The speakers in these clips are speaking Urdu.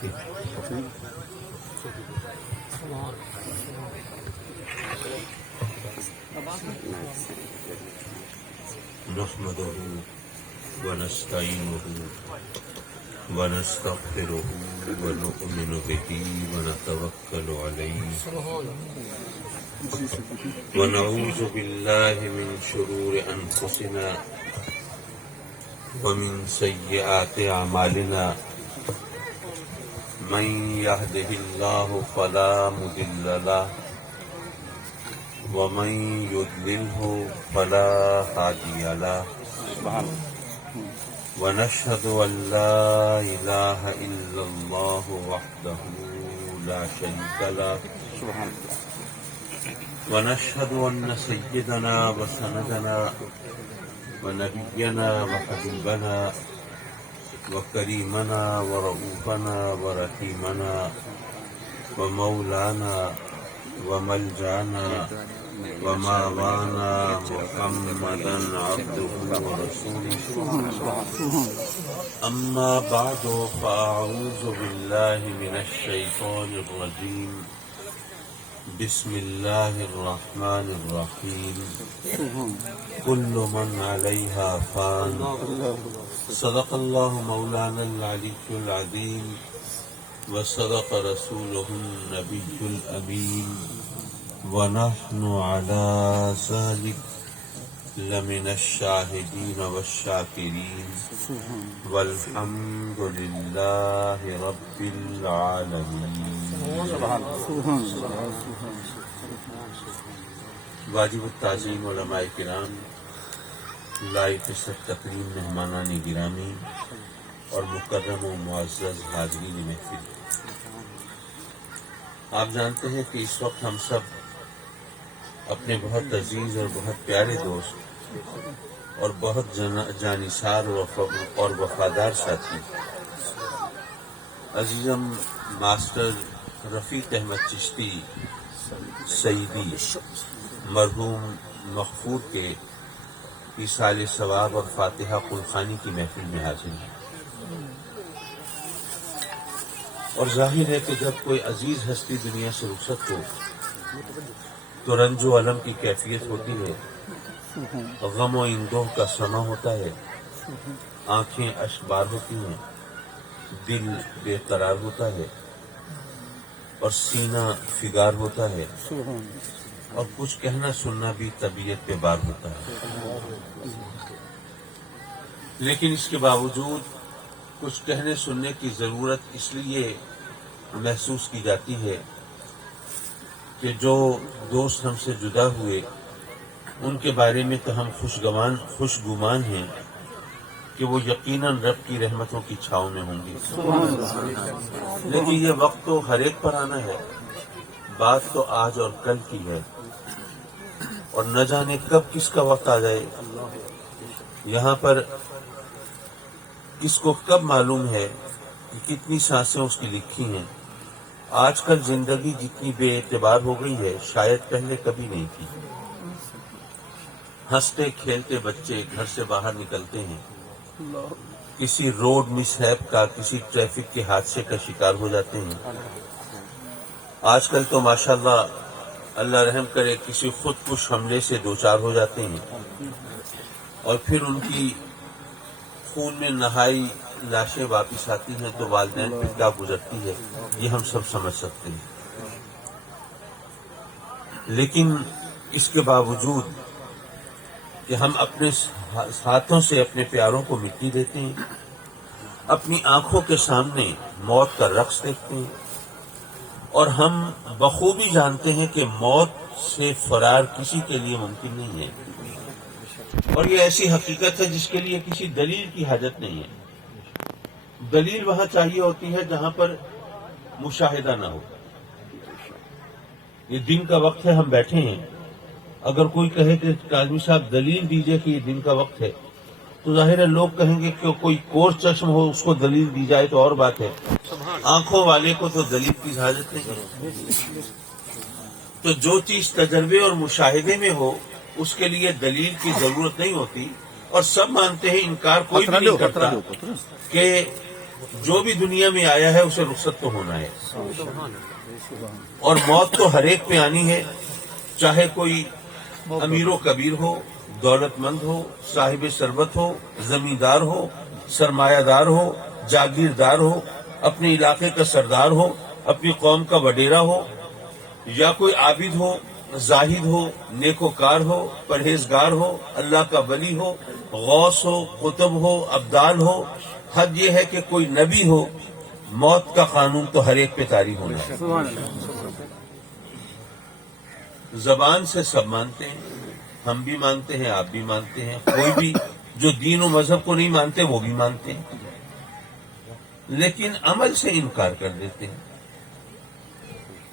نحمده ونستعينه ونستغفره ونؤمن به ونتوكل عليه ونعوذ بالله من شرور أنفسنا ومن سيئات أعمالنا من يهده الله فلا مضل له ومن يضلله فلا هادي له ونشهد أن لا إله إلا الله وحده لا شريك له ونشهد أن سيدنا وسندنا ونبينا وحبيبنا وكريمنا ورؤوفنا ورحيمنا ومولانا وملجأنا وماوانا محمدا عبده ورسوله أما بعد فأعوذ بالله من الشيطان الرجيم بسم الله الرحمن الرحيم كل من عليها فان صدق الله مولانا العلي العظيم وصدق رسوله النبي الأمين ونحن على ذلك لمن الشاهدين والشاكرين والحمد لله رب العالمين. واجب التعظیم علماء کرام، لائق تقریم مہمانان گرامی اور مکرم و معزز حاضرین محفل، آپ جانتے ہیں کہ اس وقت ہم سب اپنے بہت عزیز اور بہت پیارے دوست اور بہت جانثار اور وفادار ساتھی عزیزم ماسٹر رفیق احمد چشتی سعیدی مرحوم مغفور کے ایصال ثواب اور فاتحہ قلخانی کی محفل میں حاضر ہیں، اور ظاہر ہے کہ جب کوئی عزیز ہستی دنیا سے رخصت ہو تو رنج و الم کی کیفیت ہوتی ہے، غم و اندوہ کا سما ہوتا ہے، آنکھیں اشکبار ہوتی ہیں، دل بے قرار ہوتا ہے اور سینہ فگار ہوتا ہے، اور کچھ کہنا سننا بھی طبیعت پہ بار ہوتا ہے. لیکن اس کے باوجود کچھ کہنے سننے کی ضرورت اس لیے محسوس کی جاتی ہے کہ جو دوست ہم سے جدا ہوئے ان کے بارے میں تو ہم خوش گمان ہیں کہ وہ یقیناً رب کی رحمتوں کی چھاؤں میں ہوں گے، لیکن یہ وقت تو ہر ایک پر آنا ہے، بات تو آج اور کل کی ہے، اور نہ جانے کب کس کا وقت آ جائے. یہاں پر کس کو کب معلوم ہے کہ کتنی سانسیں اس کی لکھی ہیں. آج کل زندگی جتنی بے اعتبار ہو گئی ہے شاید پہلے کبھی نہیں تھی. ہنستے کھیلتے بچے گھر سے باہر نکلتے ہیں، کسی روڈ مس ہیپ کا، کسی ٹریفک کے حادثے کا شکار ہو جاتے ہیں. آج کل تو ماشاءاللہ اللہ رحم کرے کسی خود کش حملے سے دوچار ہو جاتے ہیں، اور پھر ان کی خون میں نہائی لاشیں واپس آتی ہیں تو والدین پہ کیا گزرتی ہے یہ ہم سب سمجھ سکتے ہیں. لیکن اس کے باوجود کہ ہم اپنے ہاتھوں سے اپنے پیاروں کو مٹی دیتے ہیں، اپنی آنکھوں کے سامنے موت کا رقص دیکھتے ہیں، اور ہم بخوبی جانتے ہیں کہ موت سے فرار کسی کے لیے ممکن نہیں ہے، اور یہ ایسی حقیقت ہے جس کے لیے کسی دلیل کی حاجت نہیں ہے. دلیل وہاں چاہیے ہوتی ہے جہاں پر مشاہدہ نہ ہو. یہ دن کا وقت ہے، ہم بیٹھے ہیں، اگر کوئی کہے کہ کاظمی صاحب دلیل دیجئے کہ یہ دن کا وقت ہے تو ظاہر ہے لوگ کہیں گے کہ کوئی کور چشم ہو اس کو دلیل دی جائے تو اور بات ہے، آنکھوں والے کو تو دلیل کی حاجت نہیں ہے. تو جو چیز تجربے اور مشاہدے میں ہو اس کے لیے دلیل کی ضرورت نہیں ہوتی، اور سب مانتے ہیں، انکار کوئی بھی نہیں کرتا کہ جو بھی دنیا میں آیا ہے اسے رخصت تو ہونا ہے، اور موت تو ہر ایک پہ آنی ہے، چاہے کوئی امیر و کبیر ہو، دولت مند ہو، صاحب ثروت ہو، زمیندار ہو، سرمایہ دار ہو، جاگیردار ہو، اپنے علاقے کا سردار ہو، اپنی قوم کا وڈیرا ہو، یا کوئی عابد ہو، زاہد ہو، نیکوکار ہو، پرہیزگار ہو، اللہ کا ولی ہو، غوث ہو، قطب ہو، ابدال ہو، حد یہ ہے کہ کوئی نبی ہو، موت کا قانون تو ہر ایک پہ طاری ہونا ہے۔ زبان سے سب مانتے ہیں، ہم بھی مانتے ہیں، آپ بھی مانتے ہیں، کوئی بھی جو دین و مذہب کو نہیں مانتے وہ بھی مانتے ہیں، لیکن عمل سے انکار کر دیتے ہیں۔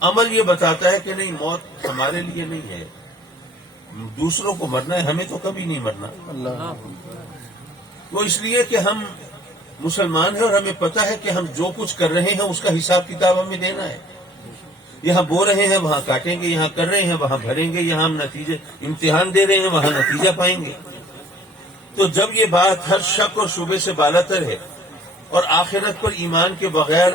عمل یہ بتاتا ہے کہ نہیں، موت ہمارے لیے نہیں ہے، دوسروں کو مرنا ہے، ہمیں تو کبھی نہیں مرنا۔ وہ اس لیے کہ ہم مسلمان ہیں اور ہمیں پتہ ہے کہ ہم جو کچھ کر رہے ہیں اس کا حساب کتاب ہمیں دینا ہے۔ یہاں بو رہے ہیں وہاں کاٹیں گے، یہاں کر رہے ہیں وہاں بھریں گے، یہاں ہم نتیجے امتحان دے رہے ہیں وہاں نتیجہ پائیں گے۔ تو جب یہ بات ہر شک اور شبے سے بالاتر ہے، اور آخرت پر ایمان کے بغیر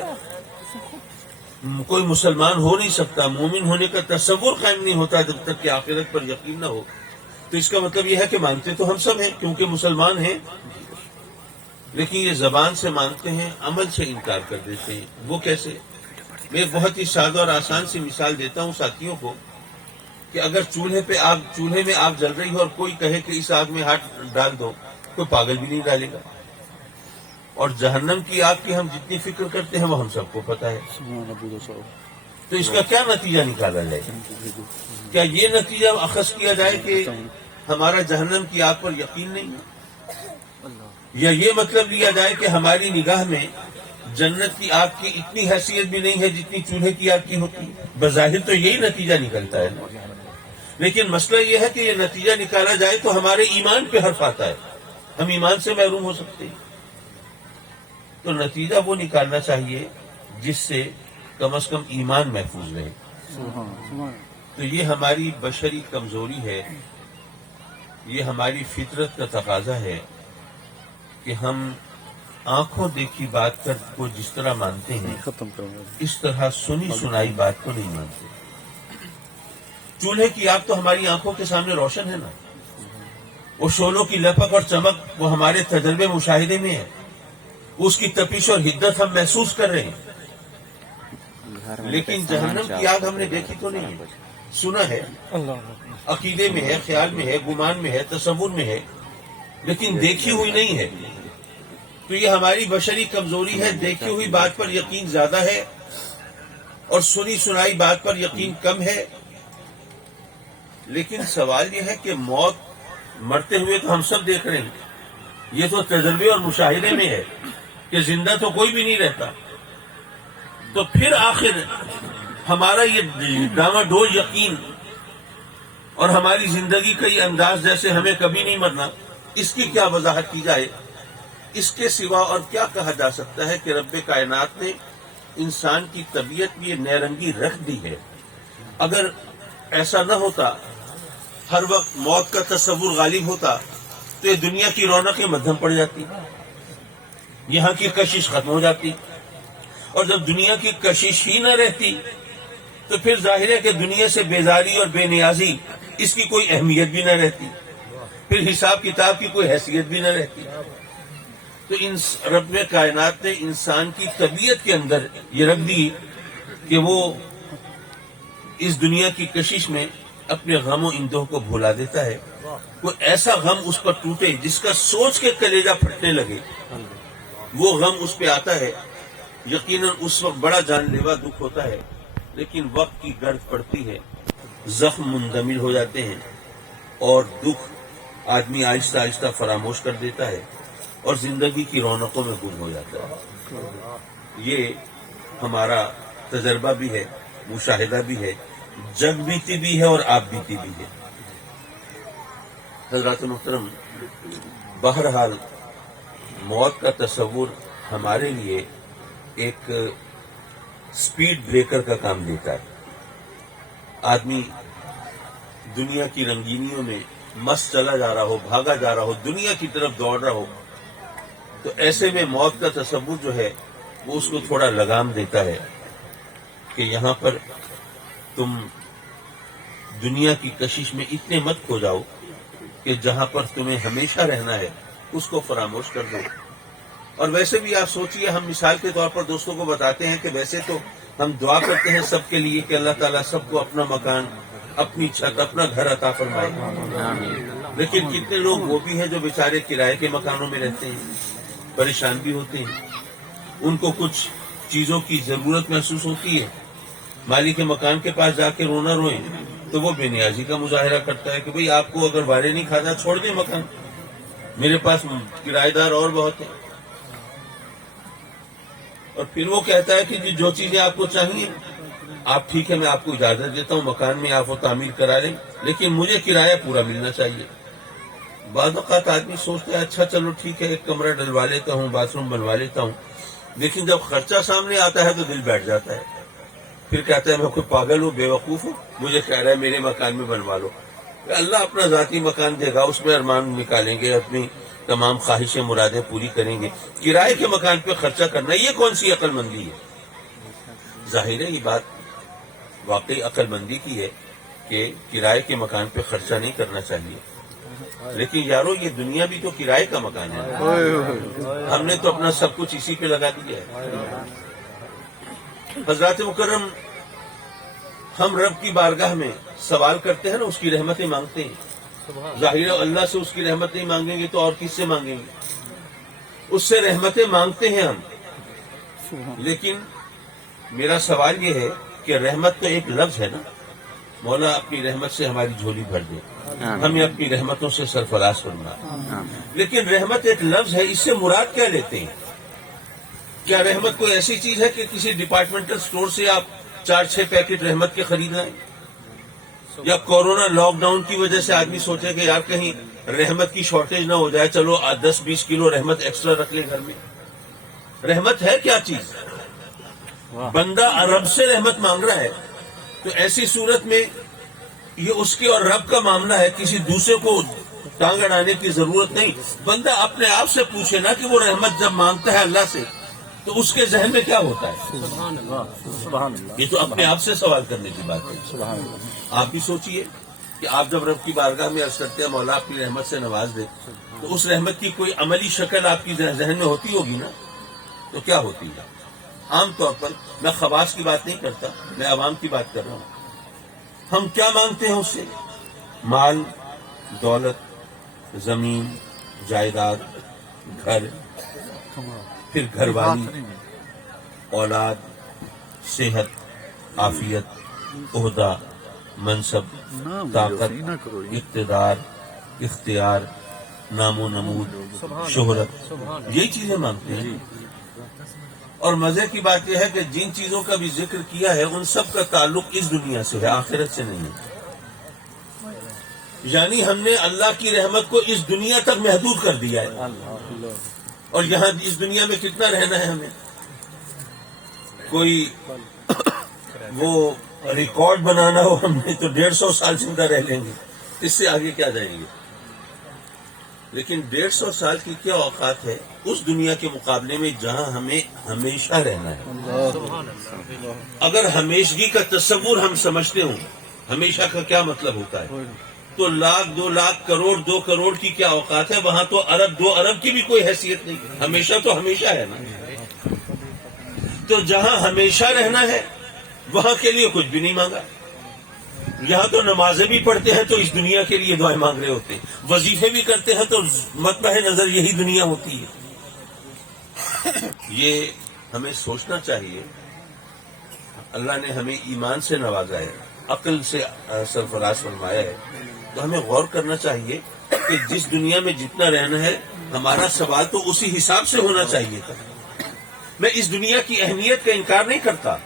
کوئی مسلمان ہو نہیں سکتا، مومن ہونے کا تصور قائم نہیں ہوتا جب تک کہ آخرت پر یقین نہ ہو، تو اس کا مطلب یہ ہے کہ مانتے تو ہم سب ہیں کیونکہ مسلمان ہیں، لیکن یہ زبان سے مانتے ہیں، عمل سے انکار کر دیتے ہیں۔ وہ کیسے؟ میں ایک بہت ہی سادہ اور آسان سی مثال دیتا ہوں ساتھیوں کو، کہ اگر چولہے میں آگ جل رہی ہو اور کوئی کہے کہ اس آگ میں ہاتھ ڈال دو، کوئی پاگل بھی نہیں ڈالے گا۔ اور جہنم کی آگ کی ہم جتنی فکر کرتے ہیں وہ ہم سب کو پتہ ہے، تو اس کا کیا نتیجہ نکالا جائے؟ کیا یہ نتیجہ اخذ کیا جائے کہ ہمارا جہنم کی آگ پر یقین نہیں ہے، یا یہ مطلب لیا جائے کہ ہماری نگاہ میں جنت کی آگ کی اتنی حیثیت بھی نہیں ہے جتنی چولہے کی آگ کی ہوتی ہے؟ بظاہر تو یہی نتیجہ نکلتا ہے، لیکن مسئلہ یہ ہے کہ یہ نتیجہ نکالا جائے تو ہمارے ایمان پہ حرف آتا ہے، ہم ایمان سے محروم ہو سکتے ہیں۔ تو نتیجہ وہ نکالنا چاہیے جس سے کم از کم ایمان محفوظ رہے۔ تو یہ ہماری بشری کمزوری ہے، یہ ہماری فطرت کا تقاضا ہے کہ ہم آنکھوں دیکھی بات کو جس طرح مانتے ہیں اس طرح سنی سنائی بات کو نہیں مانتے۔ چولہے کی آگ تو ہماری آنکھوں کے سامنے روشن ہے نا، وہ شعلوں کی لپک اور چمک وہ ہمارے تجربے مشاہدے میں ہے، اس کی تپش اور حدت ہم محسوس کر رہے ہیں، لیکن جہنم کی آگ ہم نے دیکھی تو نہیں ہے، سنا ہے، عقیدے میں ہے، خیال میں ہے، گمان میں ہے، تصور میں ہے، لیکن دیکھی ہوئی نہیں ہے۔ تو یہ ہماری بشری کمزوری ہے، دیکھی ہوئی بات پر یقین زیادہ ہے اور سنی سنائی بات پر یقین کم ہے۔ لیکن سوال یہ ہے کہ موت مرتے ہوئے تو ہم سب دیکھ رہے ہیں، یہ تو تجربے اور مشاہدے میں ہے کہ زندہ تو کوئی بھی نہیں رہتا، تو پھر آخر ہمارا یہ ڈاما ڈول یقین اور ہماری زندگی کا یہ انداز جیسے ہمیں کبھی نہیں مرنا، اس کی کیا وضاحت کی جائے؟ اس کے سوا اور کیا کہا جا سکتا ہے کہ رب کائنات نے انسان کی طبیعت میں یہ نیرنگی رکھ دی ہے۔ اگر ایسا نہ ہوتا، ہر وقت موت کا تصور غالب ہوتا، تو یہ دنیا کی رونقیں مدھم پڑ جاتی، یہاں کی کشش ختم ہو جاتی، اور جب دنیا کی کشش ہی نہ رہتی تو پھر ظاہر ہے کہ دنیا سے بیزاری اور بے نیازی اس کی کوئی اہمیت بھی نہ رہتی، پھر حساب کتاب کی کوئی حیثیت بھی نہ رہتی۔ تو رب کائنات نے انسان کی طبیعت کے اندر یہ رکھ دی کہ وہ اس دنیا کی کشش میں اپنے غم و اندوہ کو بھلا دیتا ہے، کوئی ایسا غم اس پر ٹوٹے جس کا سوچ کے کلیجہ پھٹنے لگے، وہ غم اس پہ آتا ہے، یقیناً اس وقت بڑا جان لیوا دکھ ہوتا ہے، لیکن وقت کی گرد پڑتی ہے، زخم مندمل ہو جاتے ہیں، اور دکھ آدمی آہستہ آہستہ فراموش کر دیتا ہے اور زندگی کی رونقوں میں گم ہو جاتا ہے۔ یہ ہمارا تجربہ بھی ہے، مشاہدہ بھی ہے، جگ بیتی بھی ہے اور آپ بیتی بھی ہے۔ حضرات محترم، بہرحال موت کا تصور ہمارے لیے ایک سپیڈ بریکر کا کام دیتا ہے۔ آدمی دنیا کی رنگینیوں میں مست چلا جا رہا ہو، بھاگا جا رہا ہو، دنیا کی طرف دوڑ رہا ہو، تو ایسے میں موت کا تصور جو ہے وہ اس کو تھوڑا لگام دیتا ہے کہ یہاں پر تم دنیا کی کشش میں اتنے مت کھو جاؤ کہ جہاں پر تمہیں ہمیشہ رہنا ہے اس کو فراموش کر دو. اور ویسے بھی آپ سوچئے، ہم مثال کے طور پر دوستوں کو بتاتے ہیں کہ ویسے تو ہم دعا کرتے ہیں سب کے لیے کہ اللہ تعالیٰ سب کو اپنا مکان، اپنی چھت، اپنا گھر عطا فرمائے، لیکن کتنے لوگ وہ بھی ہیں جو بیچارے کرائے کے مکانوں میں رہتے ہیں، پریشان بھی ہوتے ہیں، ان کو کچھ چیزوں کی ضرورت محسوس ہوتی ہے. مالک کے مکان کے پاس جا کے رونا روئیں تو وہ بے نیازی کا مظاہرہ کرتا ہے کہ بھئی آپ کو اگر وارے نہیں کھانا چھوڑ دیں مکان، میرے پاس کرایہ دار اور بہت ہیں. اور پھر وہ کہتا ہے کہ جی جو چیزیں آپ کو چاہیے آپ ٹھیک ہے میں آپ کو اجازت دیتا ہوں مکان میں آپ وہ تعمیر کرا لیں، لیکن مجھے کرایہ پورا ملنا چاہیے. بعض اوقات آدمی سوچتا ہے اچھا چلو ٹھیک ہے ایک کمرہ ڈلوا لیتا ہوں، باتھ روم بنوا لیتا ہوں، لیکن جب خرچہ سامنے آتا ہے تو دل بیٹھ جاتا ہے. پھر کہتا ہے میں کوئی پاگل ہوں، بے وقوف ہوں، مجھے کہہ رہا ہے میرے مکان میں بنوا لو. اللہ اپنا ذاتی مکان دے گا، اس میں ارمان نکالیں گے، اپنی تمام خواہشیں مرادیں پوری کریں گے. کرائے کے مکان پہ خرچہ کرنا یہ کون سی عقل مندی ہے؟ ظاہر ہے یہ بات واقعی عقل مندی کی ہے کہ کرائے کے مکان پہ خرچہ نہیں کرنا چاہیے، لیکن یارو یہ دنیا بھی تو کرائے کا مکان ہے، ہم نے تو اپنا سب کچھ اسی پہ لگا دیا ہے. حضرات مکرم، ہم رب کی بارگاہ میں سوال کرتے ہیں نا، اس کی رحمتیں مانگتے ہیں. ظاہر اللہ سے اس کی رحمت نہیں مانگیں گے تو اور کس سے مانگیں گے؟ اس سے رحمتیں مانگتے ہیں ہم. لیکن میرا سوال یہ ہے کہ رحمت تو ایک لفظ ہے نا. مولا اپنی رحمت سے ہماری جھولی بھر دے، ہمیں اپنی رحمتوں سے سرفراز کرنا. لیکن رحمت ایک لفظ ہے، اس سے مراد کیا لیتے ہیں؟ کیا رحمت کوئی ایسی چیز ہے کہ کسی ڈپارٹمنٹل سٹور سے آپ 4-6 پیکٹ رحمت کے خرید لائیں؟ یا کورونا لاک ڈاؤن کی وجہ سے آدمی سوچے کہ یار کہیں رحمت کی شارٹیج نہ ہو جائے، چلو 10-20 کلو رحمت ایکسٹرا رکھ لیں گھر میں. رحمت ہے کیا چیز؟ بندہ رب سے رحمت مانگ رہا ہے تو ایسی صورت میں یہ اس کے اور رب کا معاملہ ہے، کسی دوسرے کو ٹانگ اڑانے کی ضرورت نہیں. بندہ اپنے آپ سے پوچھے نا کہ وہ رحمت جب مانگتا ہے اللہ سے تو اس کے ذہن میں کیا ہوتا ہے. یہ تو اپنے آپ سے سوال کرنے کی بات ہے. آپ بھی سوچئے کہ آپ جب رب کی بارگاہ میں عرض کرتے ہیں مولا اپنی رحمت سے نواز دے، تو اس رحمت کی کوئی عملی شکل آپ کی ذہن میں ہوتی ہوگی نا. تو کیا ہوتی ہے؟ عام طور پر میں خواص کی بات نہیں کرتا، میں عوام کی بات کر رہا ہوں. ہم کیا مانگتے ہیں اس سے؟ مال، دولت، زمین، جائیداد، گھر، پھر گھر والی، اولاد، صحت، عافیت، عہدہ، منصب، طاقت، اقتدار، اختیار، نام و نمود، شہرت، یہی چیزیں مانگتے ہیں. اور مزے کی بات یہ ہے کہ جن چیزوں کا بھی ذکر کیا ہے ان سب کا تعلق اس دنیا سے ہے، آخرت سے نہیں ہے. یعنی ہم نے اللہ کی رحمت کو اس دنیا تک محدود کر دیا ہے. اور یہاں اس دنیا میں کتنا رہنا ہے ہمیں؟ کوئی وہ ریکارڈ بنانا ہو ہم نے تو 150 سال زندہ رہ لیں گے، اس سے آگے کیا جائیں گے. لیکن 150 سال کی کیا اوقات ہے اس دنیا کے مقابلے میں جہاں ہمیں ہمیشہ رہنا ہے. اگر ہمیشگی کا تصور ہم سمجھتے ہوں، ہمیشہ کا کیا مطلب ہوتا ہے، تو 1,00,000 2,00,000 کروڑ 2 کروڑ کی کیا اوقات ہے، وہاں تو ارب 2 ارب کی بھی کوئی حیثیت نہیں. ہمیشہ تو ہمیشہ ہے نا. تو جہاں ہمیشہ رہنا ہے وہاں کے لیے کچھ بھی نہیں مانگا. یہاں تو نمازیں بھی پڑھتے ہیں تو اس دنیا کے لیے دعائیں مانگ رہے ہوتے ہیں، وظیفے بھی کرتے ہیں تو مطمع نظر یہی دنیا ہوتی ہے. یہ ہمیں سوچنا چاہیے. اللہ نے ہمیں ایمان سے نوازا ہے، عقل سے سرفراز فرمایا ہے، تو ہمیں غور کرنا چاہیے کہ جس دنیا میں جتنا رہنا ہے ہمارا سوال تو اسی حساب سے ہونا چاہیے تھا. میں اس دنیا کی اہمیت کا انکار نہیں کرتا.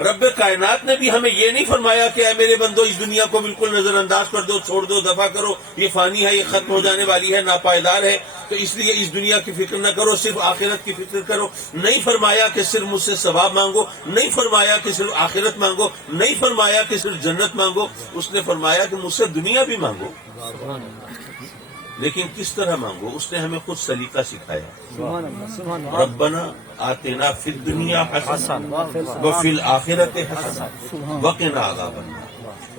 رب کائنات نے بھی ہمیں یہ نہیں فرمایا کہ اے میرے بندو اس دنیا کو بالکل نظر انداز کر دو، چھوڑ دو، دفع کرو، یہ فانی ہے، یہ ختم ہو جانے والی ہے، ناپائیدار ہے، تو اس لیے اس دنیا کی فکر نہ کرو، صرف آخرت کی فکر کرو. نہیں فرمایا کہ صرف مجھ سے ثواب مانگو، نہیں فرمایا کہ صرف آخرت مانگو، نہیں فرمایا کہ صرف جنت مانگو. اس نے فرمایا کہ مجھ سے دنیا بھی مانگو. لیکن کس طرح مانگو اس نے ہمیں خود سلیقہ سکھایا. سبحان اللہ سبحان اللہ. ربنا آتنا فی الدنیا حسنہ وفی الآخرۃ حسنہ وقنا عذاب النار.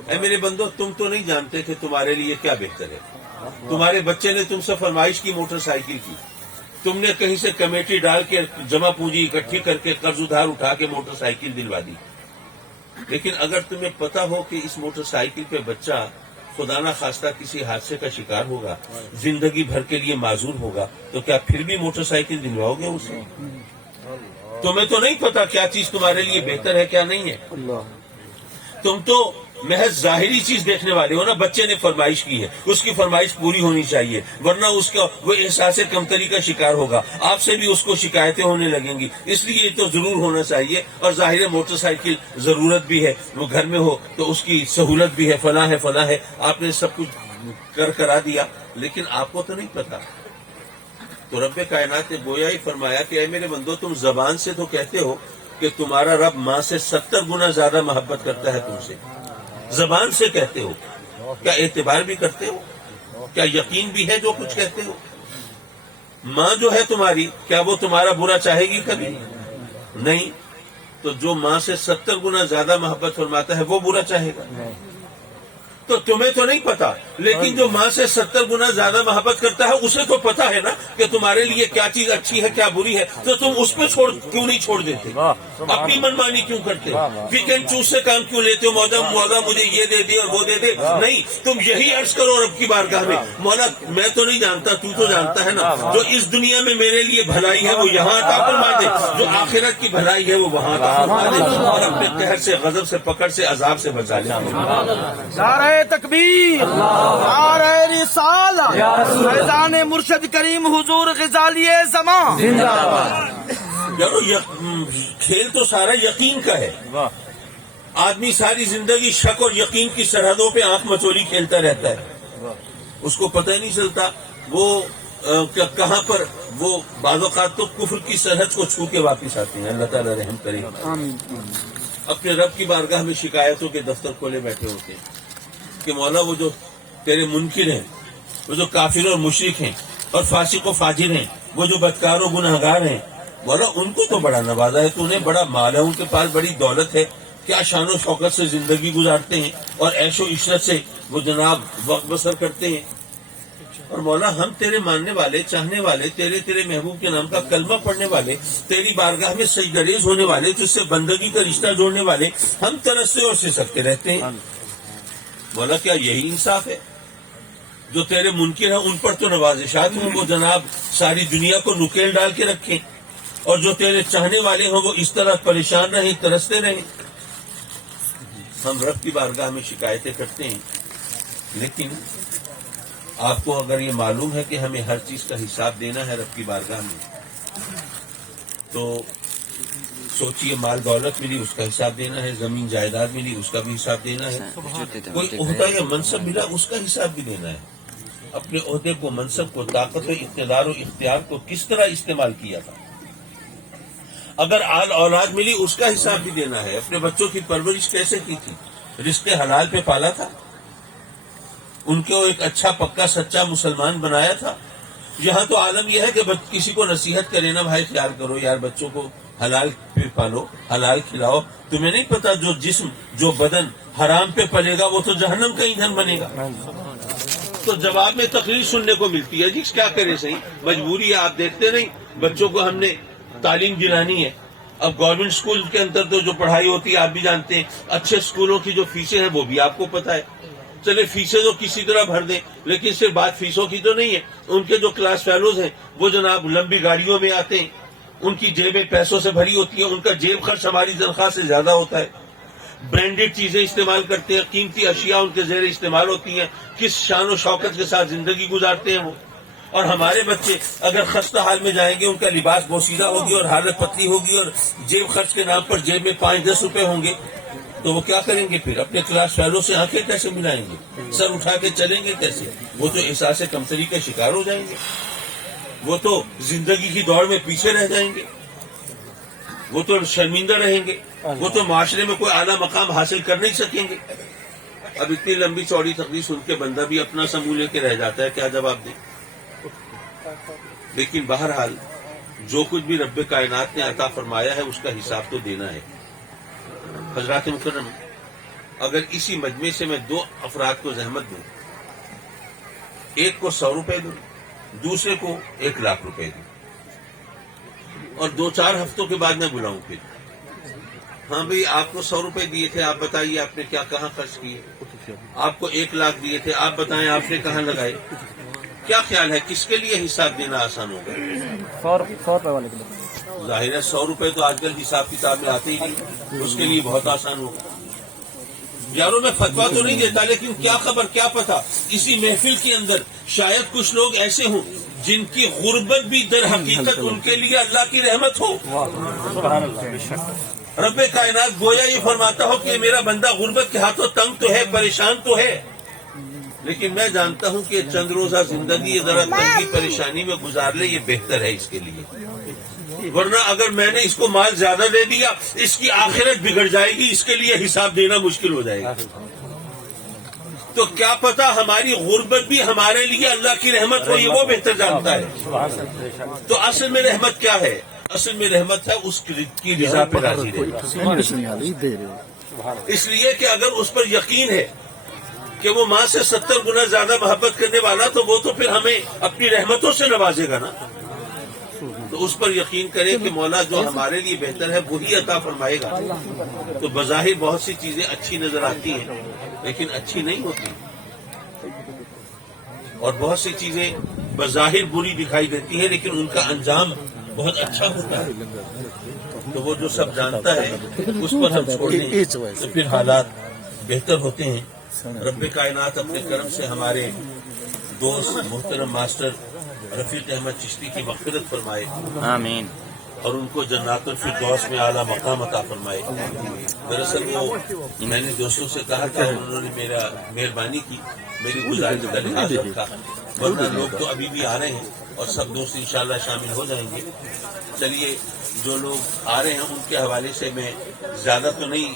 اے میرے بندو تم تو نہیں جانتے کہ تمہارے لیے کیا بہتر ہے. تمہارے بچے نے تم سے فرمائش کی موٹر سائیکل کی, تم نے کہیں سے کمیٹی ڈال کے جمع پونجی اکٹھی کر کے قرض ادھار اٹھا کے موٹر سائیکل دلوا دی. لیکن اگر تمہیں پتا ہو کہ اس موٹر سائیکل پہ بچہ خدا نہ خواستہ کسی حادثے کا شکار ہوگا, زندگی بھر کے لیے معذور ہوگا, تو کیا پھر بھی موٹر سائیکل دلواؤ گے اسے؟ تمہیں تو نہیں پتا کیا چیز تمہارے لیے بہتر ہے کیا نہیں ہے. تم تو محض ظاہری چیز دیکھنے والے ہو نا. بچے نے فرمائش کی ہے, اس کی فرمائش پوری ہونی چاہیے, ورنہ اس کا وہ احساس کمتری کا شکار ہوگا. آپ سے بھی اس کو شکایتیں ہونے لگیں گی. اس لیے یہ تو ضرور ہونا چاہیے. اور ظاہر موٹر سائیکل ضرورت بھی ہے, وہ گھر میں ہو تو اس کی سہولت بھی ہے, فلاں ہے فلاں ہے. آپ نے سب کچھ کرا دیا, لیکن آپ کو تو نہیں پتا. تو رب کائنات نے گویا ہی فرمایا کہ اے میرے بندو تم زبان سے تو کہتے ہو کہ تمہارا رب ماں سے 70 گنا زیادہ محبت کرتا ہے تم سے. زبان سے کہتے ہو, کیا اعتبار بھی کرتے ہو؟ کیا یقین بھی ہے جو کچھ کہتے ہو؟ ماں جو ہے تمہاری, کیا وہ تمہارا برا چاہے گی کبھی؟ نہیں. تو جو ماں سے 70 گنا زیادہ محبت فرماتا ہے وہ برا چاہے گا؟ تو تمہیں تو نہیں پتا, لیکن جو ماں سے 70 گنا زیادہ محبت کرتا ہے اسے تو پتا ہے نا کہ تمہارے لیے کیا چیز اچھی ہے کیا بری ہے. تو تم اس پہ کیوں نہیں چھوڑ دیتے؟ اپنی منمانی کیوں کرتے ہو؟ پک اینڈ چوز سے کام کیوں لیتے ہو؟ مولا مجھے یہ دے دے اور وہ دے دے. نہیں, تم یہی عرض کرو رب کی بارگاہ میں, مولا میں تو نہیں جانتا, تو تو جانتا ہے نا. جو اس دنیا میں میرے لیے بھلائی ہے وہ یہاں عطا فرما دے, جو آخرت کی بھلائی ہے وہ وہاں عطا فرما دے, اور اپنے قہر سے, غضب سے, پکڑ سے, عذاب سے بچا لے. تکبیر, نعرہ رسالہ, فیضان مرشد کریم حضور غزالی زمان زندہ باد. کھیل تو سارا یقین کا ہے. آدمی ساری زندگی شک اور یقین کی سرحدوں پہ آنکھ مچولی کھیلتا رہتا ہے, اس کو پتہ ہی نہیں چلتا وہ کہاں پر وہ بعض اوقات تو کفر کی سرحد کو چھو کے واپس آتے ہیں. اللہ تعالیٰ رحم کرے. اپنے رب کی بارگاہ میں شکایتوں کے دفتر کھولے بیٹھے ہوتے ہیں کہ مولا وہ جو تیرے منکر ہیں, وہ جو کافر اور مشرک ہیں اور فاسق و فاجر ہیں, وہ جو بدکار و گناہگار ہیں, مولا ان کو تو بڑا نوازا ہے تو نے, بڑا مال ہے ان کے پاس, بڑی دولت ہے, کیا شان و شوکت سے زندگی گزارتے ہیں اور عیش و عشرت سے وہ جناب وقت بسر کرتے ہیں. اور مولا ہم تیرے ماننے والے, چاہنے والے, تیرے محبوب کے نام کا کلمہ پڑھنے والے, تیری بارگاہ میں سجدریز ہونے والے, تجھ سے بندگی کا رشتہ جوڑنے والے, ہم ترستے اور سسکتے رہتے ہیں. مولا کیا یہی انصاف ہے؟ جو تیرے منکر ہیں ان پر تو نوازشات ہوں, وہ جناب ساری دنیا کو نکیل ڈال کے رکھیں, اور جو تیرے چاہنے والے ہوں وہ اس طرح پریشان رہیں, ترستے رہیں. ہم رب کی بارگاہ میں شکایتیں کرتے ہیں, لیکن آپ کو اگر یہ معلوم ہے کہ ہمیں ہر چیز کا حساب دینا ہے رب کی بارگاہ میں, تو سوچئے مال دولت ملی اس کا حساب دینا ہے, زمین جائیداد ملی اس کا بھی حساب دینا ہے, کوئی عہدہ یا منصب ملا اس کا حساب بھی دینا ہے. اپنے عہدے کو, منصب کو, طاقت و اقتدار و اختیار کو کس طرح استعمال کیا تھا. اگر آل اولاد ملی اس کا حساب بھی دینا ہے. اپنے بچوں کی پرورش کیسے کی تھی, رزق حلال پہ پالا تھا, ان کو ایک اچھا پکا سچا مسلمان بنایا تھا. یہاں تو عالم یہ ہے کہ کسی کو نصیحت کرے نا, بھائی خیال کرو یار, بچوں کو حلال پہ پالو, حلال کھلاؤ. تمہیں نہیں پتا جو جسم, جو بدن حرام پہ پلے گا وہ تو جہنم کا ایندھن بنے گا. تو جواب میں تقریر سننے کو ملتی ہے, جی کیا کرے, صحیح مجبوری ہے. آپ دیکھتے نہیں, بچوں کو ہم نے تعلیم دلانی ہے. اب گورنمنٹ اسکول کے اندر تو جو پڑھائی ہوتی ہے آپ بھی جانتے ہیں, اچھے اسکولوں کی جو فیسیں ہیں وہ بھی آپ کو پتا ہے. چلے فیسیں تو کسی طرح بھر دیں, لیکن صرف بات فیسوں کی تو نہیں ہے. ان کے جو کلاس فیلوز ہیں وہ جناب لمبی گاڑیوں میں آتے ہیں, ان کی جیبیں پیسوں سے بھری ہوتی ہیں, ان کا جیب خرچ ہماری تنخواہ سے زیادہ ہوتا ہے. برانڈیڈ چیزیں استعمال کرتے ہیں, قیمتی اشیاء ان کے زیر استعمال ہوتی ہیں, کس شان و شوکت کے ساتھ زندگی گزارتے ہیں وہ. اور ہمارے بچے اگر خستہ حال میں جائیں گے, ان کا لباس بوسیدہ ہوگی اور حالت پتلی ہوگی, اور جیب خرچ کے نام پر جیب میں 5-10 روپے ہوں گے, تو وہ کیا کریں گے پھر؟ اپنے کلاس فیلو سے آنکھیں کیسے ملائیں گے, سر اٹھا کے چلیں گے کیسے؟ وہ تو احساس کمتری کا شکار ہو جائیں گے, وہ تو زندگی کی دوڑ میں پیچھے رہ جائیں گے, وہ تو شرمندہ رہیں گے, وہ تو معاشرے میں کوئی اعلیٰ مقام حاصل کر نہیں سکیں گے. اب اتنی لمبی چوڑی تقریر سن کے بندہ بھی اپنا سموہ لے کے رہ جاتا ہے، کیا جواب دے؟ لیکن بہرحال جو کچھ بھی رب کائنات نے عطا فرمایا ہے اس کا حساب تو دینا ہے۔ حضرات مکرم، اگر اسی مجمع سے میں 2 افراد کو زحمت دوں، ایک کو 100 روپے دوں، دوسرے کو 1 لاکھ روپے دوں، اور 2-4 ہفتوں کے بعد میں بلاؤں پھر، ہاں بھئی آپ کو 100 روپے دیے تھے، آپ بتائیے آپ نے کیا کہاں خرچ کیے؟ آپ کو 1 لاکھ دیے تھے، آپ بتائیں آپ نے کہاں لگائے؟ کیا خیال ہے کس کے لیے حساب دینا آسان ہوگا؟ 100 روپے والے کے لیے ظاہر ہے 100 روپے تو آج کل حساب کتاب میں آتے ہی نہیں، اس کے لیے بہت آسان ہوگا۔ یاروں میں فتویٰ تو نہیں دیتا، لیکن کیا خبر، کیا پتا اسی محفل کے اندر شاید کچھ لوگ ایسے ہوں جن کی غربت بھی در حقیقت ان کے لیے اللہ کی رحمت ہو۔ سبحان اللہ۔ رب کائنات گویا یہ فرماتا ہو کہ میرا بندہ غربت کے ہاتھوں تنگ تو ہے، پریشان تو ہے، لیکن میں جانتا ہوں کہ چند روزہ زندگی ذرا تنگی پریشانی میں گزار لے، یہ بہتر ہے اس کے لیے، ورنہ اگر میں نے اس کو مال زیادہ دے دیا اس کی آخرت بگڑ جائے گی، اس کے لیے حساب دینا مشکل ہو جائے گا۔ تو کیا پتا ہماری غربت بھی ہمارے لیے اللہ کی رحمت ہو، یہ وہ بہتر جانتا ہے۔ تو اصل میں رحمت کیا ہے؟ اصل میں رحمت ہے اس کی رضا پہ راضی رہنا، اس لیے کہ اگر اس پر یقین ہے کہ وہ ماں سے 70 گنا زیادہ محبت کرنے والا، تو وہ تو پھر ہمیں اپنی رحمتوں سے نوازے گا نا۔ تو اس پر یقین کرے کہ مولا جو ہمارے لیے بہتر ہے وہی عطا فرمائے گا۔ تو بظاہر بہت سی چیزیں اچھی نظر آتی ہیں لیکن اچھی نہیں ہوتی، اور بہت سی چیزیں بظاہر بری دکھائی دیتی ہیں لیکن ان کا انجام بہت اچھا ہوتا ہے۔ تو وہ جو سب جانتا ہے اس پر ہم چھوڑ دیں تو پھر حالات بہتر ہوتے ہیں۔ رب کائنات اپنے کرم سے ہمارے دوست محترم ماسٹر رفیق احمد چشتی کی مغفرت فرمائے، آمین، اور ان کو جنات الفردوس میں اعلیٰ مقام عطا فرمائے۔ دراصل وہ میں نے دوستوں سے کہا کہ انہوں نے میرا مہربانی کی، میری گزارش کا لحاظ رکھا، ورنہ لوگ تو ابھی بھی آ رہے ہیں اور سب دوست انشاءاللہ شامل ہو جائیں گے۔ چلیے جو لوگ آ رہے ہیں ان کے حوالے سے میں زیادہ تو نہیں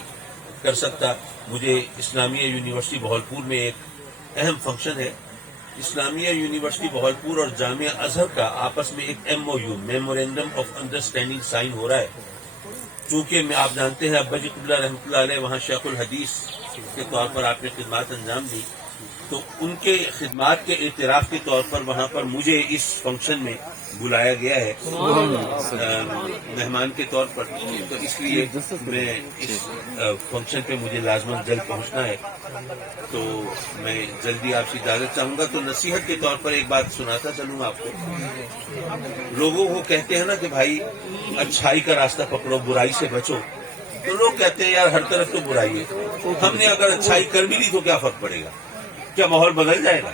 کر سکتا۔ مجھے اسلامیہ یونیورسٹی بہاولپور میں ایک اہم فنکشن ہے۔ اسلامیہ یونیورسٹی بہاولپور اور جامعہ ازہر کا آپس میں ایک MOU memorandum of understanding sign ہو رہا ہے۔ چونکہ آپ جانتے ہیں ابا جی قبلہ رحمۃ اللہ علیہ وہاں شیخ الحدیث کے طور پر آپ نے خدمات انجام دی، تو ان کے خدمات کے اعتراف کے طور پر وہاں پر مجھے اس فنکشن میں بلایا گیا ہے مہمان کے طور پر۔ تو اس لیے میں اس فنکشن پہ مجھے لازماً جلد پہنچنا ہے، تو میں جلدی آپ سے اجازت چاہوں گا۔ تو نصیحت کے طور پر ایک بات سناتا چلوں آپ کو۔ لوگوں کو کہتے ہیں نا کہ بھائی اچھائی کا راستہ پکڑو، برائی سے بچو، تو لوگ کہتے ہیں یار ہر طرف تو برائی ہے، ہم نے اگر اچھائی کر بھی لی تو کیا فرق پڑے گا؟ کیا ماحول بدل جائے گا؟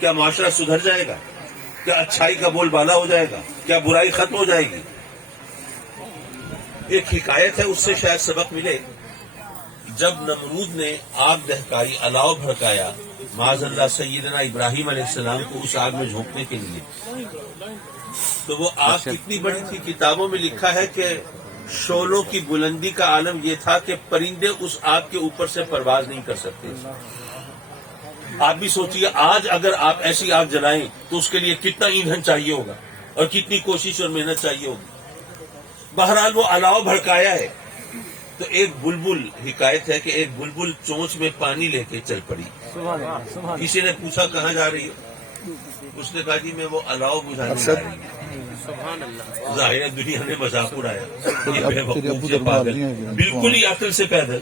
کیا معاشرہ سدھر جائے گا؟ کیا اچھائی کا بول بالا ہو جائے گا؟ کیا برائی ختم ہو جائے گی؟ ایک حکایت ہے، اس سے شاید سبق ملے۔ جب نمرود نے آگ دہکائی، الاؤ بھڑکایا معاذ اللہ سیدنا ابراہیم علیہ السلام کو اس آگ میں جھونکنے کے لیے، تو وہ آگ کتنی بڑی تھی؟ کتابوں میں لکھا ہے کہ شعلوں کی بلندی کا عالم یہ تھا کہ پرندے اس آگ کے اوپر سے پرواز نہیں کر سکتے۔ آپ بھی سوچیے آج اگر آپ ایسی آگ جلائیں تو اس کے لیے کتنا ایندھن چاہیے ہوگا اور کتنی کوشش اور محنت چاہیے ہوگی۔ بہرحال وہ الاؤ بھڑکایا ہے، تو ایک بلبل، حکایت ہے کہ ایک بلبل چونچ میں پانی لے کے چل پڑی۔ کسی نے پوچھا کہاں جا رہی ہے؟ اس نے کہا جی میں وہ الاؤ بجھانے جا رہی ہوں۔ ظاہر دنیا نے مذاق اڑایا، یہ بے وقوف سے پاگل، بالکل ہی عقل سے پیدل۔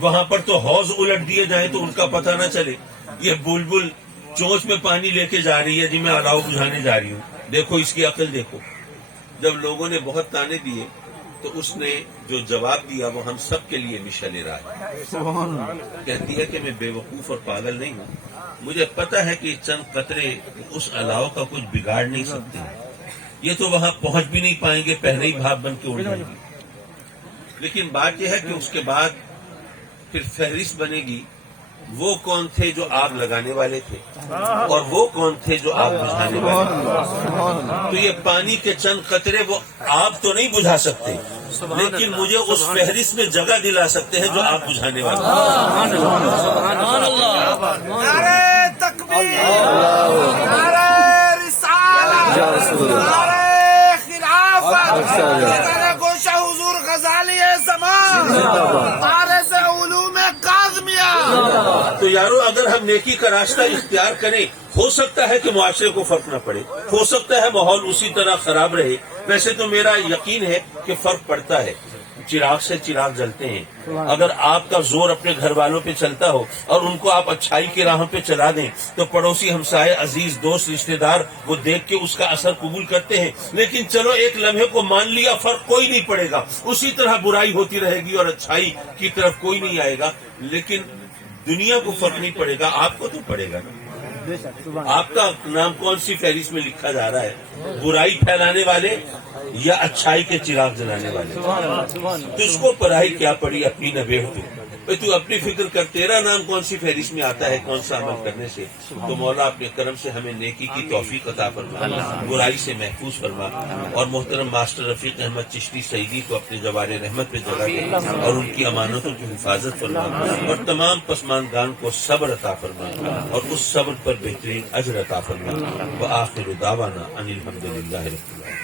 وہاں پر تو حوض الٹ دیے جائیں تو ان کا پتہ نہ چلے، یہ بلبل چونچ میں پانی لے کے جا رہی ہے جی میں الاؤ بجھانے جا رہی ہوں۔ دیکھو اس کی عقل دیکھو۔ جب لوگوں نے بہت تانے دیے تو اس نے جو جواب دیا وہ ہم سب کے لیے مشعل راہ ہے۔ کہتی ہے کہ میں بے وقوف اور پاگل نہیں ہوں، مجھے پتہ ہے کہ چند قطرے اس الاؤ کا کچھ بگاڑ نہیں سکتے، یہ تو وہاں پہنچ بھی نہیں پائیں گے، پہلے ہی بھاپ بن کے اڑ جائیں گے۔ لیکن بات یہ ہے کہ اس کے بعد پھر فہرست بنے گی وہ کون تھے جو آگ لگانے والے تھے اور وہ کون تھے جو آگ بجھانے والے تھے۔ تو یہ پانی کے چند قطرے وہ آگ تو نہیں بجھا سکتے، لیکن مجھے اس فہرست میں جگہ دلا سکتے ہیں جو آپ بجھانے والے ہیں۔ نعرہ تکبیر، نعرہ رسالت، نعرہ خلافت، نعرہ گوشہ حضور غزالی زمان، نعرہ سے علوم کاظمیہ۔ تو یارو اگر ہم نیکی کا راستہ اختیار کریں، ہو سکتا ہے کہ معاشرے کو فرق نہ پڑے، ہو سکتا ہے ماحول اسی طرح خراب رہے، ویسے تو میرا یقین ہے کہ فرق پڑتا ہے، چراغ سے چراغ جلتے ہیں۔ اگر آپ کا زور اپنے گھر والوں پہ چلتا ہو اور ان کو آپ اچھائی کی راہوں پہ چلا دیں تو پڑوسی، ہمسائے، عزیز، دوست، رشتہ دار وہ دیکھ کے اس کا اثر قبول کرتے ہیں۔ لیکن چلو ایک لمحے کو مان لیا، فرق کوئی نہیں پڑے گا، اسی طرح برائی ہوتی رہے گی اور اچھائی کی طرف کوئی نہیں آئے گا، لیکن دنیا کو فرق نہیں پڑے گا، آپ کو تو پڑے گا نا۔ آپ کا نام کون سی فہرست میں لکھا جا رہا ہے؟ برائی پھیلانے والے یا اچھائی کے چراغ جلانے والے؟ تجھ کو پڑھائی کیا پڑی اپنی نبیڑ تو اپنی فکر کر، تیرا نام کون سی فہرست میں آتا ہے کون سا عمل کرنے سے؟ تو مولا اپنے کرم سے ہمیں نیکی کی توفیق عطا فرما، برائی سے محفوظ فرما، اور محترم ماسٹر رفیق احمد چشتی سعیدی کو اپنے جوار رحمت پہ جگہ دے اور ان کی امانتوں کی حفاظت فرما، اور تمام پسماندگان کو صبر عطا فرما اور اس صبر پر بہترین اجر عطا فرما۔ وآخر دعوانا ان الحمدللہ رب العالمین۔